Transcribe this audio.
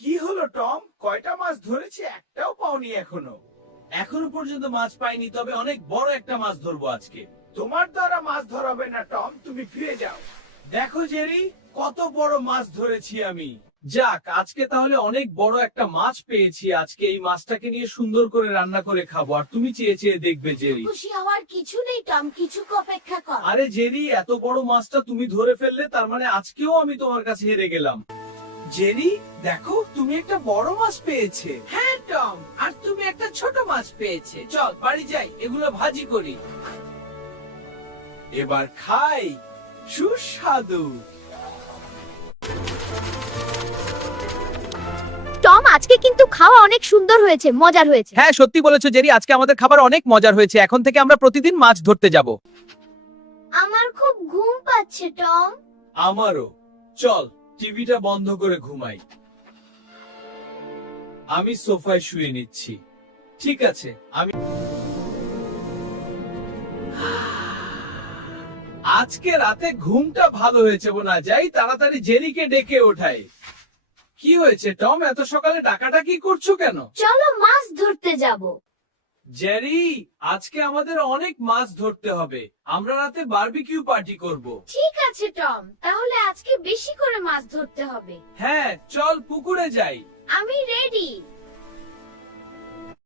কি হলো টম, কয়টা মাছ ধরেছে? একটাও পাওনি এখনো। এখনো পর্যন্ত মাছ পাইনি, তবে অনেক বড় একটা মাছ ধরবো আজকে। তোমার দ্বারা মাছ ধরাবে না টম, তুমি ফিরে যাও। দেখো জেরি, কত বড় মাছ ধরেছি আমি। যাক, আজকে তাহলে অনেক বড় একটা মাছ পেয়েছি। আজকে এই মাছটাকে নিয়ে সুন্দর করে রান্না করে খাবো, আর তুমি চেয়ে চেয়ে দেখবে জেরি। খুশি হওয়ার কিছু নেই টম, কিছুকে অপেক্ষা কর। আরে জেরি, এত বড় মাছটা তুমি ধরে ফেললে, তার মানে আজকেও আমি তোমার কাছে হেরে গেলাম। জেরি, দেখো তুমি একটা বড় মাছ পেয়েছে। হ্যাঁ টম, আর তুমি একটা ছোট মাছ পেয়েছে। চল বাড়ি যাই, এগুলো ভাজি করি। এবার খাই, সুস্বাদু। টম, আজকে কিন্তু খাওয়া অনেক সুন্দর হয়েছে, মজার হয়েছে। হ্যাঁ, সত্যি বলেছো জেরি, আজকে আমাদের খাবার অনেক মজার হয়েছে। এখন থেকে আমরা প্রতিদিন মাছ ধরতে যাব। আমার খুব ঘুম পাচ্ছে টম। আমারও। চল টিভিটা বন্ধ করে ঘুমাই। আমি সোফায় শুয়ে নিচ্ছি। ঠিক আছে, আমি আজকে রাতে ঘুমটা ভালো হয়েছে। না যাই তাড়াতাড়ি জেরিকে ডেকে ওঠাই। কি হয়েছে টম, এত সকালে ডাকাডাকি করছো কেন? চলো মাছ ধরতে যাব। জেরি, আজকে আমাদের অনেক মাছ ধরতে হবে। আমরা রাতে বারবিকিউ পার্টি করব। ঠিক আছে টম, তাহলে আজকে বেশি করে মাছ ধরতে হবে। হ্যাঁ, চল পুকুরে যাই। আমি রেডি।